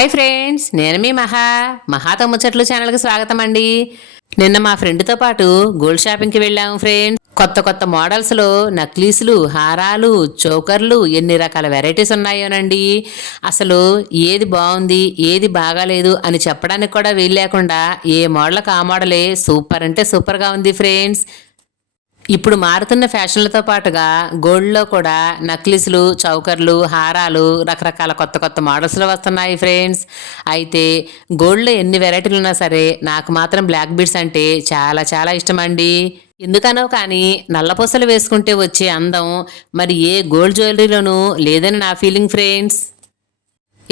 Hi friends నేను మీ మహా మహాతో ముచ్చట్లు ఛానల్కి స్వాగతం అండి. నిన్న మా ఫ్రెండ్తో పాటు గోల్డ్ షాపింగ్కి వెళ్ళాము ఫ్రెండ్స్. కొత్త కొత్త మోడల్స్లో నక్లీసులు హారాలు చోకర్లు ఎన్ని రకాల వెరైటీస్ ఉన్నాయోనండి. అసలు ఏది బాగుంది ఏది బాగాలేదు అని చెప్పడానికి కూడా వీలు లేకుండా ఏ మోడల్కి ఆ మోడలే సూపర్ అంటే సూపర్గా ఉంది ఫ్రెండ్స్. ఇప్పుడు మారుతున్న ఫ్యాషన్లతో పాటుగా గోల్డ్లో కూడా నక్లీసులు చౌకర్లు హారాలు రకరకాల కొత్త కొత్త మోడల్స్లో వస్తున్నాయి ఫ్రెండ్స్. అయితే గోల్డ్లో ఎన్ని వెరైటీలు ఉన్నా సరే నాకు మాత్రం బ్లాక్ బీడ్స్ అంటే చాలా చాలా ఇష్టం అండి ఎందుకనో కానీ నల్లపూసలు వేసుకుంటే వచ్చే అందం మరి ఏ గోల్డ్ జ్యువెలరీలోనూ లేదని నా ఫీలింగ్ ఫ్రెండ్స్.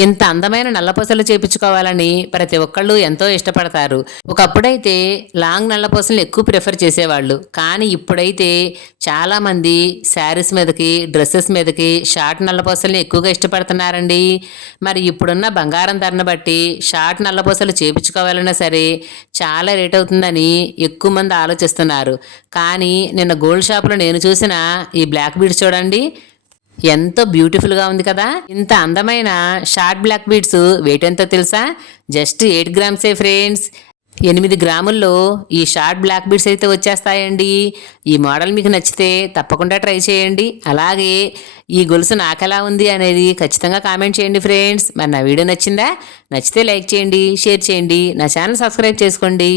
ఇంత అందమైన నల్లపూసలు చేపించుకోవాలని ప్రతి ఒక్కళ్ళు ఎంతో ఇష్టపడతారు. ఒకప్పుడైతే లాంగ్ నల్లపూసలు ఎక్కువ ప్రిఫర్ చేసేవాళ్ళు. కానీ ఇప్పుడైతే చాలామంది శారీస్ మీదకి డ్రెస్సెస్ మీదకి షార్ట్ నల్లపూసల్ని ఎక్కువగా ఇష్టపడుతున్నారండి. మరి ఇప్పుడున్న బంగారం ధరను బట్టి షార్ట్ నల్లపూసలు చేపించుకోవాలన్నా సరే చాలా రేట్ అవుతుందని ఎక్కువ మంది ఆలోచిస్తున్నారు. కానీ నిన్న గోల్డ్ షాప్లో నేను చూసిన ఈ బ్లాక్ బీడ్స్ చూడండి. ఎంతో బ్యూటిఫుల్గా ఉంది కదా. ఇంత అందమైన షార్ట్ బ్లాక్ బీడ్స్ వెయిట్ ఎంతో తెలుసా? జస్ట్ ఎయిట్ గ్రామ్సే ఫ్రెండ్స్ ఎనిమిది గ్రాముల్లో ఈ షార్ట్ బ్లాక్ బీడ్స్ అయితే వచ్చేస్తాయండి. ఈ మోడల్ మీకు నచ్చితే తప్పకుండా ట్రై చేయండి. అలాగే ఈ గొలుసు నాకెలా ఉంది అనేది ఖచ్చితంగా కామెంట్ చేయండి ఫ్రెండ్స్ మరి నా వీడియో నచ్చిందా? నచ్చితే లైక్ చేయండి షేర్ చేయండి. నా ఛానల్ సబ్స్క్రైబ్ చేసుకోండి.